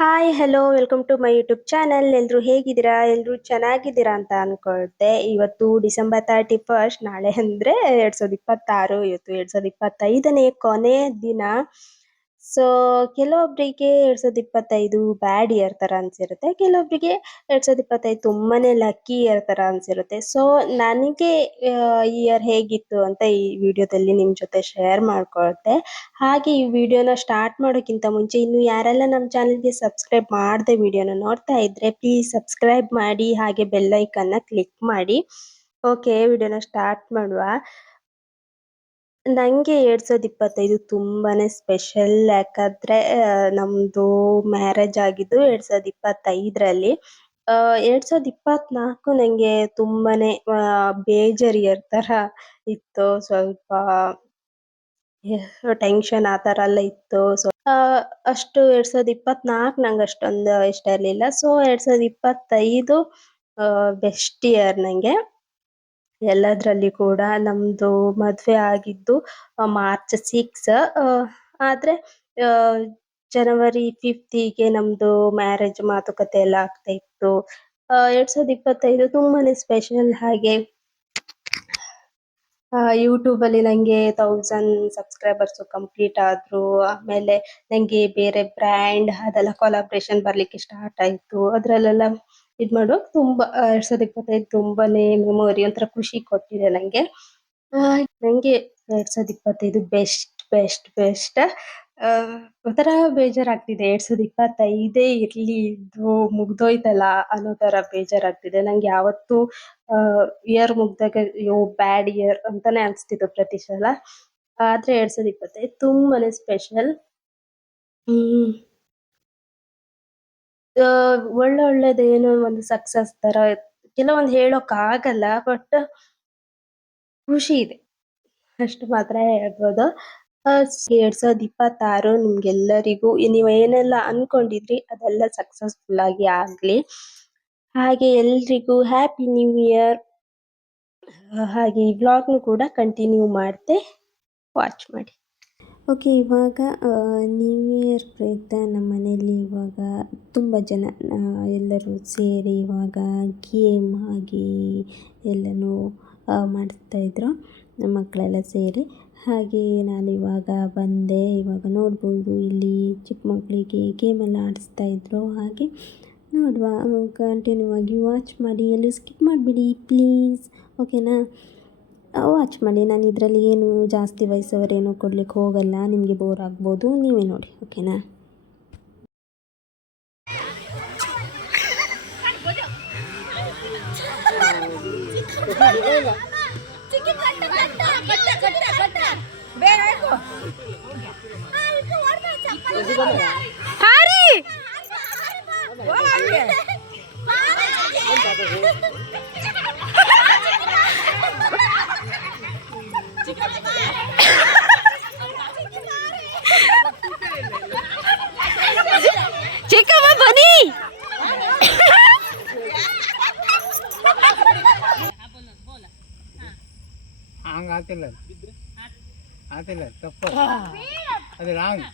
Hi hello welcome to my YouTube channel. ಎಲ್ಲರೂ ಹೇಗಿದ್ದೀರಾ? ಎಲ್ಲರೂ ಚೆನ್ನಾಗಿದ್ದೀರಾ ಅಂತ ಅನ್ಕೊಳ್ತೆ. ಇವತ್ತು ಡಿಸೆಂಬರ್ 31, ನಾಳೆ ಅಂದರೆ 2026, ಇವತ್ತು 2025ನೇ ಕೊನೆ ದಿನ. ಸೊ ಕೆಲವೊಬ್ಬರಿಗೆ 2025 ಬ್ಯಾಡ್ ಇಯರ್ ಥರ ಅನಿಸಿರುತ್ತೆ, ಕೆಲವೊಬ್ಬರಿಗೆ 2025 ತುಂಬಾನೇ ಲಕ್ಕಿ ಇಯರ್ ಥರ ಅನಿಸಿರುತ್ತೆ. ಸೊ ನನಗೆ ಈ ಇಯರ್ ಹೇಗಿತ್ತು ಅಂತ ಈ ವಿಡಿಯೋದಲ್ಲಿ ನಿಮ್ಮ ಜೊತೆ ಶೇರ್ ಮಾಡ್ಕೊಳ್ತೆ. ಹಾಗೆ ಈ ವಿಡಿಯೋನ ಸ್ಟಾರ್ಟ್ ಮಾಡೋಕ್ಕಿಂತ ಮುಂಚೆ ಇನ್ನು ಯಾರೆಲ್ಲ ನಮ್ಮ ಚಾನಲ್ಗೆ ಸಬ್ಸ್ಕ್ರೈಬ್ ಮಾಡದೆ ವಿಡಿಯೋನ ನೋಡ್ತಾ ಇದ್ರೆ ಪ್ಲೀಸ್ ಸಬ್ಸ್ಕ್ರೈಬ್ ಮಾಡಿ, ಹಾಗೆ ಬೆಲ್ ಐಕನ್ನ ಕ್ಲಿಕ್ ಮಾಡಿ. ಓಕೆ, ವಿಡಿಯೋನ ಸ್ಟಾರ್ಟ್ ಮಾಡುವ. ನಂಗೆ 2025 ತುಂಬಾನೇ ಸ್ಪೆಷಲ್. ಯಾಕಂದ್ರೆ ನಮ್ದು ಮ್ಯಾರೇಜ್ ಆಗಿದ್ದು 2025ರಲ್ಲಿ. 2024 ನಂಗೆ ತುಂಬಾನೇ ಬೇಜಾರ್ ಇಯರ್ ತರ ಇತ್ತು. ಸ್ವಲ್ಪ ಟೆನ್ಷನ್ ಆ ಥರ ಎಲ್ಲ ಇತ್ತು. ಸೊ ಅಷ್ಟು 2024 ನಂಗೆ ಅಷ್ಟೊಂದು ಇಷ್ಟ ಇರಲಿಲ್ಲ. ಸೊ 2025 ಬೆಸ್ಟ್ ಇಯರ್ ನಂಗೆ. ಎಲ್ಲದರಲ್ಲಿ ಕೂಡ ನಮ್ದು ಮದುವೆ ಆಗಿದ್ದು ಮಾರ್ಚ್ 6, ಆದರೆ ಜನವರಿ 5ಗೆ ನಮ್ದು ಮ್ಯಾರೇಜ್ ಮಾತುಕತೆ ಎಲ್ಲ ಆಗ್ತಾ ಇತ್ತು. 2025 ತುಂಬಾನೇ ಸ್ಪೆಷಲ್. ಹಾಗೆ ಯೂಟ್ಯೂಬಲ್ಲಿ ನನಗೆ 1000 ಸಬ್ಸ್ಕ್ರೈಬರ್ಸು ಕಂಪ್ಲೀಟ್ ಆದರು. ಆಮೇಲೆ ನನಗೆ ಬೇರೆ ಬ್ರ್ಯಾಂಡ್ ಅದೆಲ್ಲ ಕೊಲಾಬ್ರೇಷನ್ ಬರಲಿಕ್ಕೆ ಸ್ಟಾರ್ಟ್ ಆಯಿತು. ಅದರಲ್ಲೆಲ್ಲ ಇದು ಮಾಡುವಾಗ ತುಂಬ 2025 ತುಂಬಾನೇ ಮೆಮೊರಿ, ಒಂಥರ ಖುಷಿ ಕೊಟ್ಟಿದೆ ನನಗೆ. ನನಗೆ 2025 ಬೆಸ್ಟ್ ಬೆಸ್ಟ್ ಬೆಸ್ಟ್. ಒಂಥರ ಬೇಜಾರಾಗ್ತಿದೆ, 2025 ಇರಲಿ, ಇದು ಮುಗ್ದೋಯ್ತಲ್ಲ ಅನ್ನೋ ಥರ ಬೇಜಾರಾಗ್ತಿದೆ. ನಂಗೆ ಯಾವತ್ತೂ ಇಯರ್ ಮುಗ್ದಾಗ ಅಯ್ಯೋ ಬ್ಯಾಡ್ ಇಯರ್ ಅಂತಾನೆ ಅನಿಸ್ತಿತ್ತು ಪ್ರತಿ ಸಲ. ಆದರೆ 2025 ತುಂಬಾನೇ ಸ್ಪೆಷಲ್. ಒಳ್ಳೊಳ್ಳೇದೇನೋ ಒಂದು ಸಕ್ಸಸ್ ಥರ ಕೆಲವೊಂದು ಹೇಳೋಕ್ಕಾಗಲ್ಲ, ಬಟ್ ಖುಷಿ ಇದೆ ಅಷ್ಟು ಮಾತ್ರ ಹೇಳ್ಬೋದು. 2026 ನಿಮ್ಗೆಲ್ಲರಿಗೂ ನೀವು ಏನೆಲ್ಲ ಅನ್ಕೊಂಡಿದ್ರಿ ಅದೆಲ್ಲ ಸಕ್ಸಸ್ಫುಲ್ ಆಗಿ ಆಗಲಿ. ಹಾಗೆ ಎಲ್ರಿಗೂ ಹ್ಯಾಪಿ ನ್ಯೂ ಇಯರ್. ಹಾಗೆ ಈ ವ್ಲಾಗ್ನು ಕೂಡ ಕಂಟಿನ್ಯೂ ಮಾಡ್ತೆ, ವಾಚ್ ಮಾಡಿ. ಓಕೆ, ಇವಾಗ ನ್ಯೂ ಇಯರ್ ಪ್ರಯುಕ್ತ ನಮ್ಮ ಮನೆಯಲ್ಲಿ ಇವಾಗ ತುಂಬ ಜನ ಎಲ್ಲರೂ ಸೇರಿ ಇವಾಗ ಗೇಮ್ ಆಗಿ ಎಲ್ಲನೂ ಮಾಡ್ತಾಯಿದ್ರು, ನಮ್ಮ ಮಕ್ಕಳೆಲ್ಲ ಸೇರಿ. ಹಾಗೆ ನಾನು ಇವಾಗ ಬಂದೆ. ಇವಾಗ ನೋಡ್ಬೋದು ಇಲ್ಲಿ ಚಿಕ್ಕ ಮಕ್ಕಳಿಗೆ ಗೇಮೆಲ್ಲ ಆಡಿಸ್ತಾಯಿದ್ರು. ಹಾಗೆ ನೋಡುವ, ಕಂಟಿನ್ಯೂ ಆಗಿ ವಾಚ್ ಮಾಡಿ, ಎಲ್ಲೂ ಸ್ಕಿಪ್ ಮಾಡಿಬಿಡಿ ಪ್ಲೀಸ್, ಓಕೆನಾ? ವಾಚ್ ಮಾಡಿ. ನಾನು ಇದರಲ್ಲಿ ಏನು ಜಾಸ್ತಿ ವಯಸ್ಸವರೇನು ಕೊಡ್ಲಿಕ್ಕೆ ಹೋಗಲ್ಲ, ನಿಮಗೆ ಬೋರ್ ಆಗ್ಬೋದು, ನೀವೇ ನೋಡಿ, ಓಕೆನಾ? ಚಿಕ್ಕಮ್ಮ ಬನ್ನಿ. ಹಂಗಾತಿಲ್ಲ ಆತಿಲ್ಲ, ತಪ್ಪು, ಅದು ರಾಂಗ್.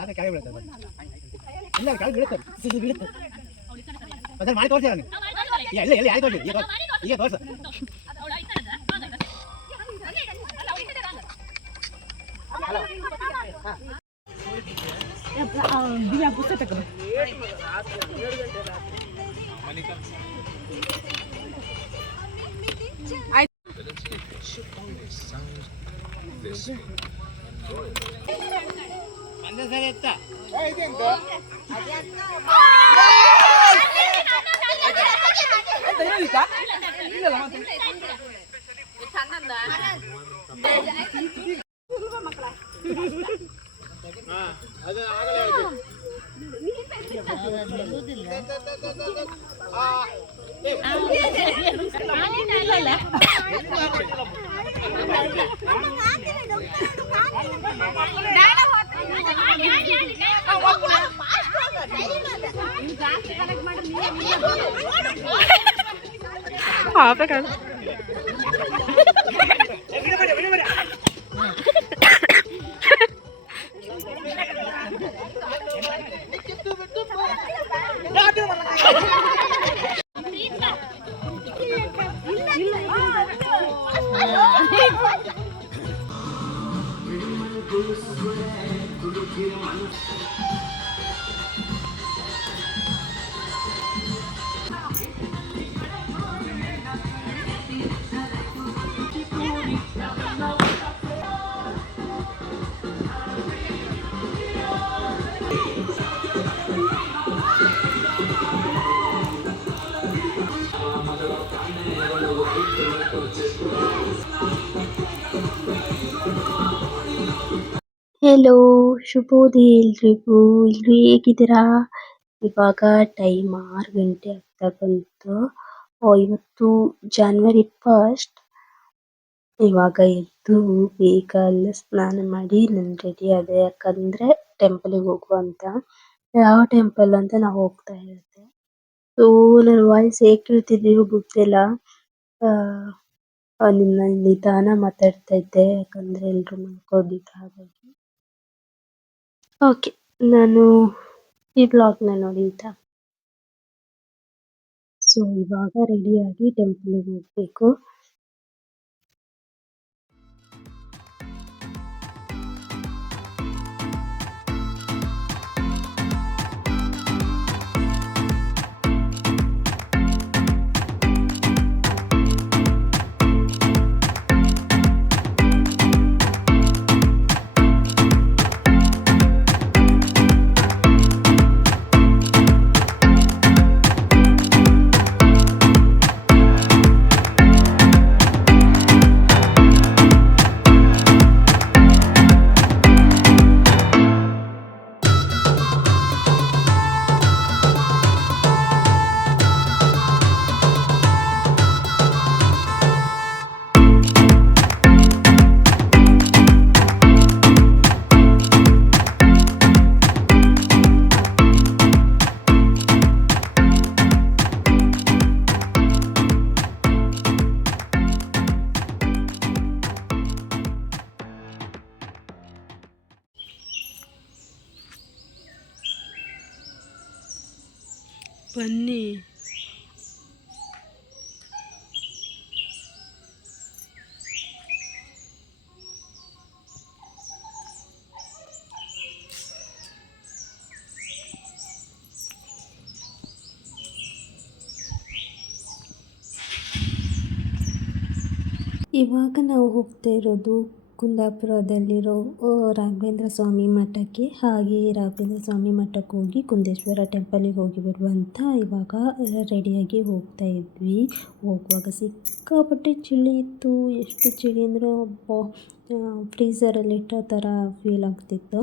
ಅದೇ ಕೆಳಗೆ ಬೀಳ್ತದೆ, ಇಲ್ಲ ಕೆಳಗೆ ಬೀಳುತ್ತೆ, ಬೀಳುತ್ತೆ. ಅದನ್ನು ಮಾಡಿ ತೋರಿಸಿ ನನಗೆ. ಎಲ್ಲಿ ಯಾರು ತೋರಿಸಿ, ಈಗ ತೋರಿಸ. ಪುಸ್ತಕ ತಗೊಂಡು ಒಂದೇ ಸರಿ ಎತ್ತ. ಅದು ಆಗಲೇ ಹೆಲೋ, ಶುಭೋದಯ ಎಲ್ರಿಗೂ. ಎಲ್ರು ಹೇಗಿದ್ದೀರಾ? ಇವಾಗ ಟೈಮ್ 6 ಗಂಟೆ ಆಗ್ತಾ ಬಂತು. ಇವತ್ತು January 1st. ಇವಾಗ ಎದ್ದು ಬೇಗ ಎಲ್ಲ ಸ್ನಾನ ಮಾಡಿ ನಾನು ರೆಡಿ ಆದೆ. ಯಾಕಂದ್ರೆ ಟೆಂಪಲ್ಗೆ ಹೋಗುವ ಅಂತ. ಯಾವ ಟೆಂಪಲ್ ಅಂತ ನಾವು ಹೋಗ್ತಾ ಇರೋದು. ಸೊ ನನ್ನ ವಾಯ್ಸ್ ಹೇಗೆ ಕೇಳ್ತಿದ್ದೀಯೋ ಗೊತ್ತಿಲ್ಲ. ನಿಧಾನ ಮಾತಾಡ್ತಾ ಇದ್ದೆ ಯಾಕಂದ್ರೆ ಎಲ್ರು ಮಲ್ಕೊಂಡಿದ್ರು ಹಾಗಾಗಿ. ಓಕೆ, ನಾನು ಈ ಬ್ಲಾಗ್ನ ನೋಡಿ ಆಯ್ತಾ. ಸೊ ಇವಾಗ ರೆಡಿಯಾಗಿ ಟೆಂಪಲ್ಗೆ ಹೋಗ್ಬೇಕು. ಬನ್ನಿ. ಇವಾಗ ನಾವು ಹೋಗ್ತಾ ಇರೋದು ಕುಂದಾಪುರದಲ್ಲಿರೋ ರಾಘವೇಂದ್ರ ಸ್ವಾಮಿ ಮಠಕ್ಕೆ. ಹಾಗೆ ರಾಘವೇಂದ್ರ ಸ್ವಾಮಿ ಮಠಕ್ಕೆ ಹೋಗಿ ಕುಂದೇಶ್ವರ ಟೆಂಪಲಿಗೆ ಹೋಗಿ ಬರುವಂತ ಇವಾಗ ರೆಡಿಯಾಗಿ ಹೋಗ್ತಾ ಇದ್ವಿ. ಹೋಗುವಾಗ ಸಿಕ್ಕಾಪಟ್ಟೆ ಚಳಿ ಇತ್ತು. ಎಷ್ಟು ಚಳಿ ಅಂದರೆ ಫ್ರೀಝರಲ್ಲಿ ಇಟ್ಟೋ ಥರ ಫೀಲ್ ಆಗ್ತಿತ್ತು.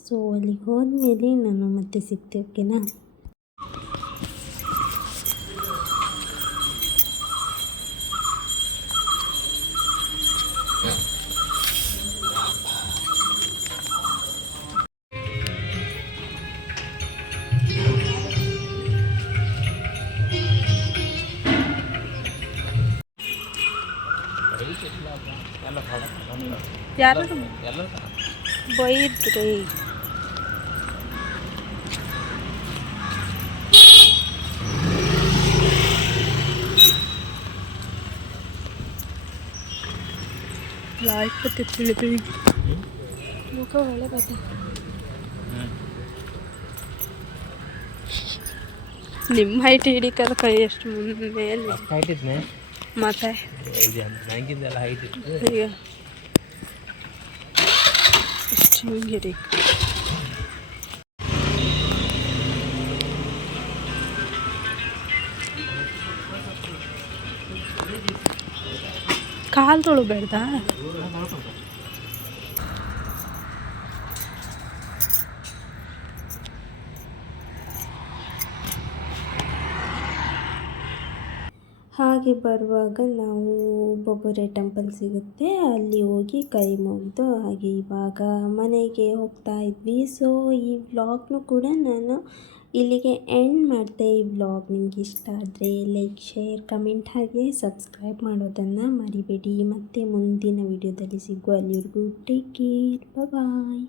ಸೊ ಅಲ್ಲಿಗೆ ಹೋದ್ಮೇಲೆ ನಾನು ಮತ್ತೆ ಸಿಗ್ತೆ, ಓಕೆನಾ? ಯಾರು ಬೈದ್ರಿ? ಲಾಯ್ಪತ್ತೆ ತಿಳಿದು ಮುಖ ಒಳ್ಳೆ ಬತ್ತ. ನಿಮ್ಮ ಹೈಟ್ ಹಿಡಿಕದ ಕೈ ಎಷ್ಟು ಮೇಲೆ ಮತ್ತೆ ಈಗ ಎಷ್ಟು ಹಿಂಗಿರಿ. ಕಾಲು ತೊಳಬೇಡ್ದ? ಹಾಗೆ ಬರುವಾಗ ನಾವು ಬೊಬ್ಬರೆ ಟೆಂಪಲ್ ಸಿಗುತ್ತೆ, ಅಲ್ಲಿ ಹೋಗಿ ಕೈ ಮುಗಿದು ಹಾಗೆ ಇವಾಗ ಮನೆಗೆ ಹೋಗ್ತಾ ಇದ್ವಿ. ಸೊ ಈ ವ್ಲಾಗ್ನು ಕೂಡ ನಾನು ಇಲ್ಲಿಗೆ ಎಂಡ್ ಮಾಡ್ತೆ. ಈ ವ್ಲಾಗ್ ನಿಮ್ಗೆ ಇಷ್ಟ ಆದರೆ ಲೈಕ್, ಶೇರ್, ಕಮೆಂಟ್ ಹಾಗೆ ಸಬ್ಸ್ಕ್ರೈಬ್ ಮಾಡೋದನ್ನು ಮರಿಬೇಡಿ. ಮತ್ತೆ ಮುಂದಿನ ವಿಡಿಯೋದಲ್ಲಿ ಸಿಗುವ. ಅಲ್ಲಿವರೆಗೂ ಟೇಕ್ ಕೇರ್, ಬಾಯ್.